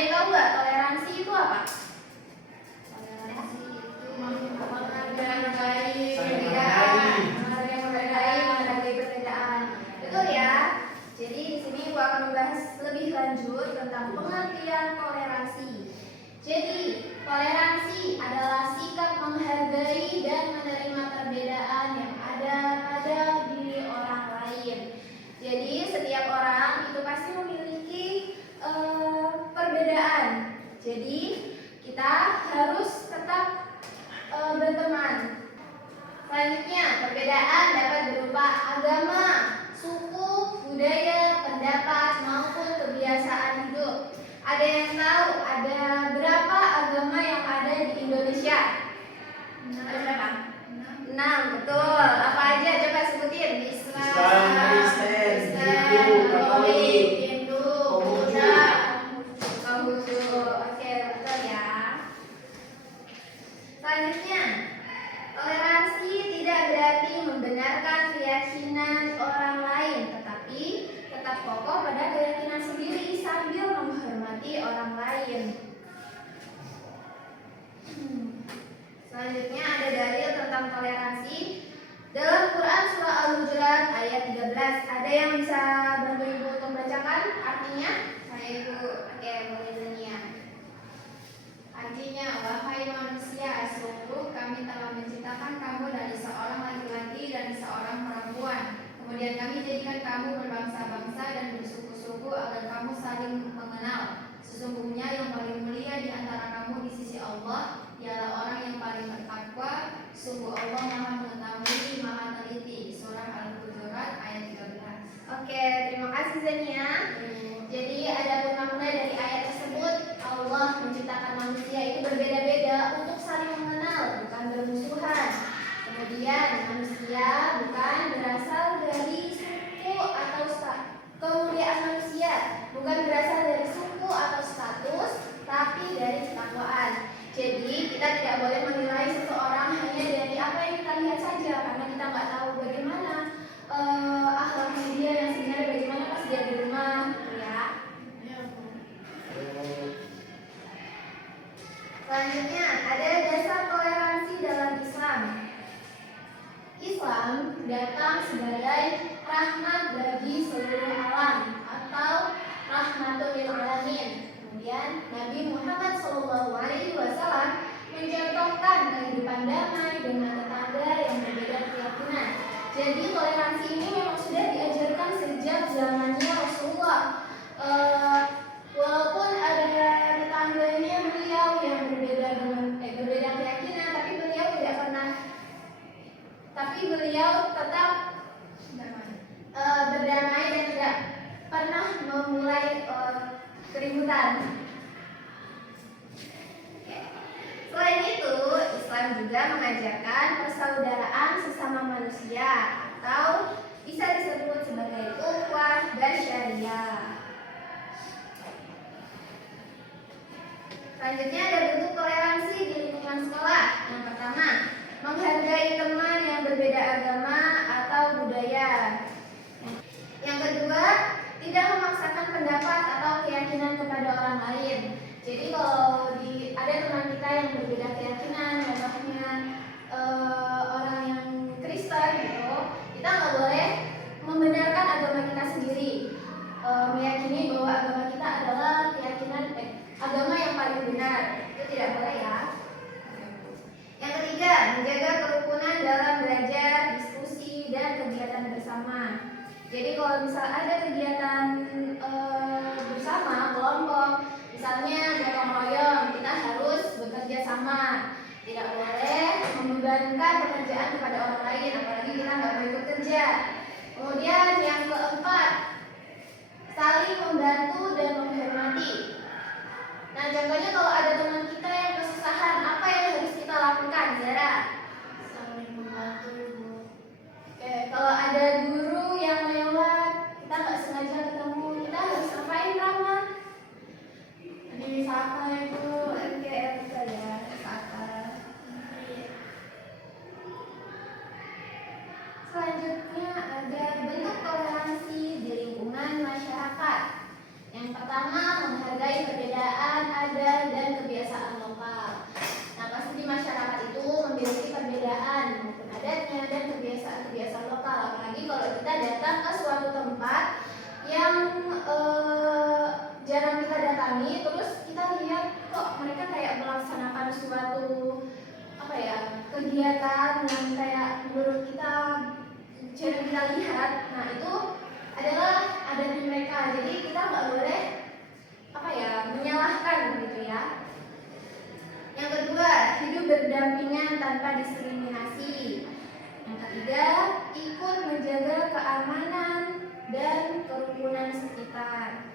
yang tahu nggak toleransi itu apa? Toleransi itu menghargai perbedaan. Betul ya. Jadi di sini gua akan membahas lebih lanjut tentang pengertian toleransi. Jadi toleransi adalah sikap menghargai dan menerima perbedaan yang ada pada diri orang lain. Jadi setiap orang itu pasti memiliki perbedaan. Jadi kita harus tetap berteman. Selanjutnya, perbedaan dapat berupa agama, suku, budaya, pendapat, maupun kebiasaan hidup. Ada yang tahu ada berapa agama yang ada di Indonesia? Ada berapa? 6, betul. Apa aja? Coba sebutin. Islam, Kristen, Hindu, Katolik, Hindu, Konghucu. Buddha, Konghucu. Oke, betul ya. Selanjutnya, toleransi tidak berarti membenarkan keyakinan orang lain, tetapi tetap kokoh pada keyakinan sendiri sambil menghormati orang lain. Selanjutnya ada dalil tentang toleransi dalam Quran surah Al-Hujurat ayat 13. Ada yang bisa bantu Ibu untuk membacakan artinya? Saya Ibu. Oke, boleh Dania. Artinya, wahai manusia, sungguh kami telah menciptakan kamu dari seorang laki-laki dan seorang perempuan. Kemudian kami jadikan kamu berbangsa-bangsa dan bersuku-suku agar kamu saling mengenal. Sesungguhnya yang paling mulia di antara kamu di sisi Allah ialah orang yang paling bertakwa. Sungguh Allah Maha Mengetahui, Maha Teliti. Surah Al-Hujurat ayat 13. Oke, terima kasih Zania. Jadi ada makna dari ayat tersebut, Allah menciptakan manusia itu berbeda-beda untuk saling mengenal, bukan bermusuhan. Kemudian manusia bukan berasal dari suku atau kemuliaan manusia bukan berasal dari suku atau status, tapi dari ketakwaan. Jadi kita tidak boleh menilai seseorang hanya dari apa yang kita lihat saja, karena kita nggak tahu bagaimana akhlaknya dia yang sebenarnya, bagaimana pas dia di rumah, gitu ya. Selanjutnya ada dasar toleransi dalam Islam. Islam datang sebagai rahmat bagi seluruh alam atau rahmatul lil alamin. Kemudian Nabi Muhammad SAW mencontohkan kehidupan damai dengan tetangga yang berbeda keyakinan. Jadi toleransi ini memang sudah diajarkan sejak zamannya Rasulullah. Walaupun ada tetangganya beliau yang berbeda keyakinan, tapi beliau tetap berdamai dan tidak pernah memulai keributan. Selain itu, Islam juga mengajarkan persaudaraan sesama manusia atau bisa disebut sebagai ukhuwah basyariah. Selanjutnya ada bentuk toleransi di lingkungan sekolah. Yang pertama, menghargai teman yang berbeda agama atau budaya. Yang kedua, tidak memaksakan pendapat atau keyakinan kepada orang lain. Jadi kalau ada teman kita yang berbeda keyakinan, contohnya orang yang Kristen gitu, kita nggak boleh membenarkan agama kita sendiri, meyakini bahwa agama kita adalah keyakinan agama yang paling benar. Itu tidak boleh ya. Yang ketiga, menjaga kerukunan dalam belajar, diskusi, dan kegiatan bersama. Jadi kalau misal ada kegiatan bersama kelompok, misalnya gotong royong, kita harus bekerja sama. Tidak boleh membebankan pekerjaan kepada orang lain, apalagi kita nggak mau ikut kerja. Kemudian yang keempat, saling membantu dan menghormati. Nah, contohnya kalau ada teman kita yang kesusahan, apa yang harus kita lakukan, Zara? Saling membantu, Ibu. Oke, kalau ada guru yang lewat, kita nggak sengaja ketemu, kita harus ngapain, Rama? Disapa itu, oke, bisa ya, disapa. Selanjutnya ada bentuk toleransi di lingkungan masyarakat. Yang pertama, menghargai menghargai perbedaan adat dan kebiasaan lokal. Nah, pasti di masyarakat itu memiliki perbedaan maupun adatnya dan kebiasaan-kebiasaan lokal. Apalagi kalau kita datang ke suatu tempat yang jarang kita datangi, terus kita lihat kok mereka kayak melaksanakan suatu kegiatan yang kayak menurut kita jarang kita lihat. Nah, itu adalah adat di mereka. Jadi kita nggak boleh menyalahkan gitu ya. Yang kedua, hidup berdampingan tanpa diskriminasi. Yang ketiga, ikut menjaga keamanan dan kerukunan sekitar.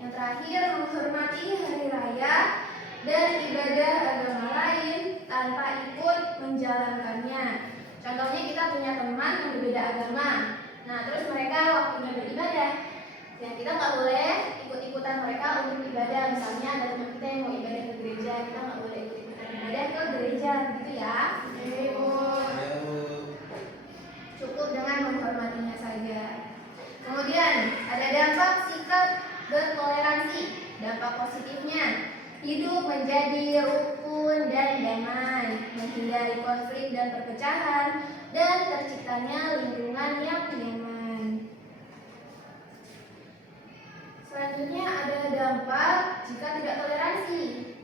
Yang terakhir, menghormati hari raya dan ibadah agama lain tanpa ikut menjalankannya. Contohnya kita punya teman yang berbeda agama. Nah, terus mereka waktunya beribadah, dan kita nggak boleh ikut-ikutan mereka untuk ibadah. Misalnya ada teman kita yang mau ibadah ke gereja, kita nggak boleh ikut-ikutan ibadah ke gereja, gitu ya. Cukup dengan menghormatinya saja. Kemudian ada dampak sikap bertoleransi. Dampak positifnya, hidup menjadi rukun dan damai, menghindari konflik dan perpecahan, dan terciptanya lingkungan yang nyaman. Selanjutnya ada dampak jika tidak toleransi,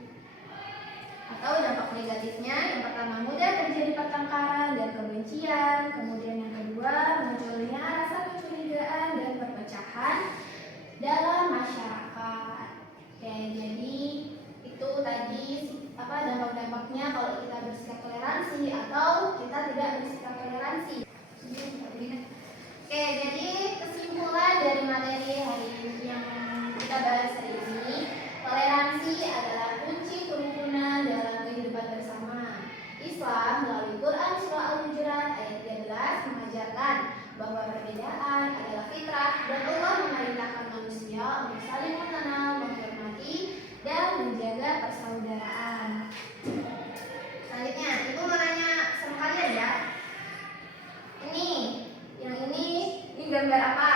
atau dampak negatifnya. Yang pertama, mudah terjadi pertengkaran dan kebencian. Kemudian yang kedua, munculnya rasa kecurigaan dan perpecahan dalam masyarakat. Oke, jadi itu tadi dampak-dampaknya kalau kita bersikap toleransi atau kita tidak bersikap toleransi. Oke, jadi kesimpulan dari materi hari ini yang kita bahas hari ini, toleransi adalah kunci kerukunan dalam kehidupan bersama. Islam melalui Quran Surah Al-Hujurat ayat 13 mengajarkan bahwa perbedaan adalah fitrah dan Allah memerintahkan manusia untuk saling mengenal, menghormati, dan menjaga persaudaraan. Selanjutnya, Ibu mau nanya sama kalian ya. Ini gambar apa?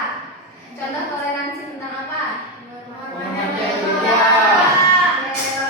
Contoh toleransi tentang apa? Pengertian. Oke,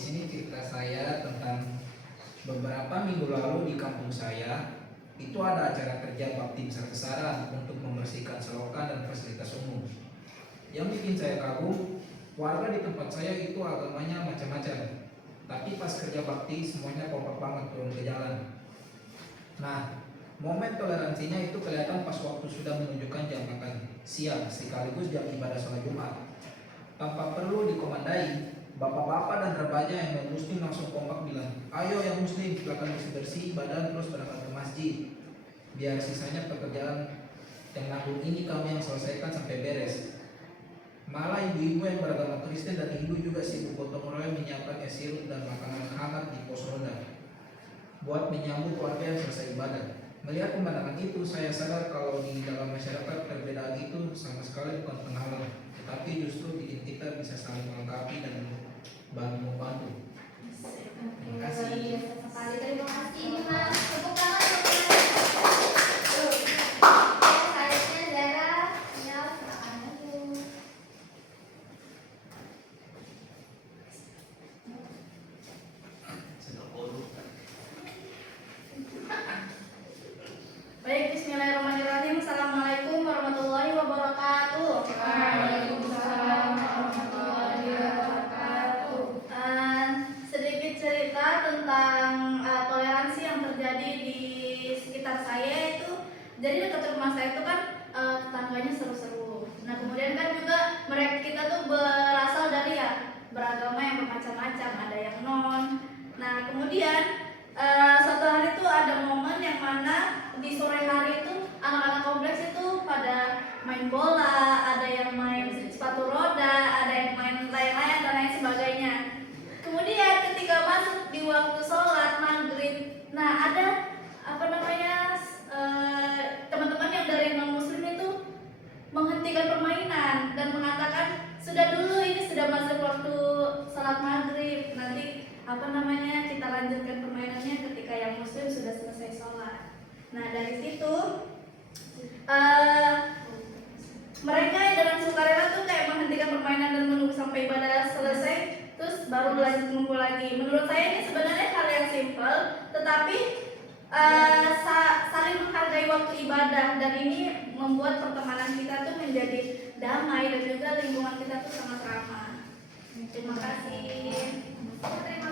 sini cerita saya tentang beberapa minggu lalu di kampung saya itu ada acara kerja bakti besar-besaran untuk membersihkan selokan dan fasilitas umum. Yang bikin saya kagum, warga di tempat saya itu agamanya macam-macam. Tapi pas kerja bakti semuanya kompak banget turun ke jalan. Nah, momen toleransinya itu kelihatan pas waktu sudah menunjukkan jam makan siang sekaligus jam ibadah sholat Jumat. Tanpa perlu dikomandai, bapak-bapak dan remaja yang non muslim langsung kompak bilang, ayo yang muslim silakan bersih-bersih badan terus berangkat ke masjid. Biar sisanya pekerjaan yang nanggung ini kami yang selesaikan sampai beres. Malah ibu-ibu yang beragama Kristen dan Hindu juga sibuk gotong royong menyiapkan es sirup dan makanan hangat di pos ronda buat menyambut warga yang selesai ibadah. Melihat pemandangan itu, saya sadar kalau di dalam masyarakat perbedaan itu sama sekali bukan penghalang, tetapi justru bikin kita bisa saling melengkapi dan membantu. Terima kasih. Luar biasa sekali. Terima kasih nih Mas. Tepuk tangan untuk Mas. Selanjutnya Zara. Ya, silakan maju. Baik, bismillahirrahmanirrahim. Assalamualaikum warahmatullahi wabarakatuh. Waalaikumsalam warahmatullahi wabarakatuh. Sedikit cerita tentang toleransi yang terjadi di sekitar saya itu. Jadi dekat rumah saya itu kan tetangganya seru-seru. Nah kemudian kan juga mereka kita tuh berasal dari beragama yang bermacam-macam. Ada yang non. Nah kemudian suatu hari itu ada momen yang mana di sore hari itu anak-anak kompleks itu pada main bola, ada yang main sepatu roda, ada yang main layang-layang dan lain sebagainya. Kemudian ketika masuk di waktu sholat maghrib, nah ada teman-teman yang dari non muslim itu menghentikan permainan dan mengatakan sudah dulu ini sudah masuk waktu sholat maghrib, nanti kita lanjutkan permainannya ketika yang muslim sudah selesai sholat. Nah dari situ mereka dengan sukarela tuh kayak menghentikan permainan dan menunggu sampai ibadah selesai, terus baru lanjut ngumpul lagi. Menurut saya ini sebenarnya hal yang simpel, tetapi saling menghargai waktu ibadah, dan ini membuat pertemanan kita tuh menjadi damai dan juga lingkungan kita tuh sangat ramah. Terima kasih. Terima